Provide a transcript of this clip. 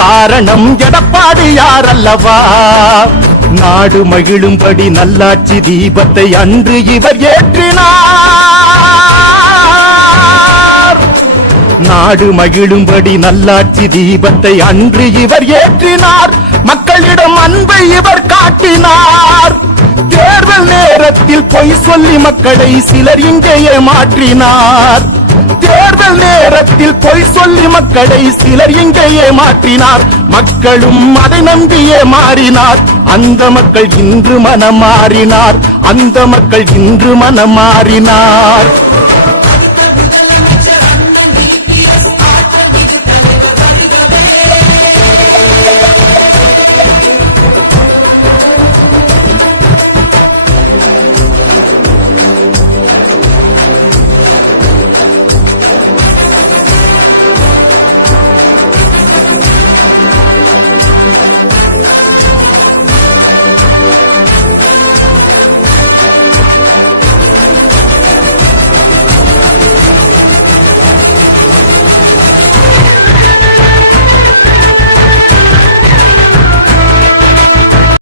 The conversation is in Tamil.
காரணம் எடப்பாடு யாரல்லவா நாடு மகிழும்படி நல்லாட்சி தீபத்தை அன்று இவர் ஏற்றினார். நாடு மகிழும்படி நல்லாட்சி தீபத்தை அன்று இவர் ஏற்றினார். மக்களிடம் அன்பை இவர் காட்டினார். தேர்தல் நேரத்தில் பொய் சொல்லி மக்களை சிலர் இங்கேயே மாற்றினார். தேர்தல் நேரத்தில் பொய் சொல்லி மக்களை சிலர் இங்கேயே மாற்றினார். மக்களும் அதை நம்பியே மாறினார். அந்த மக்கள் இன்று மனம் மாறினார் அந்த மக்கள் இன்று மனம் மாறினார்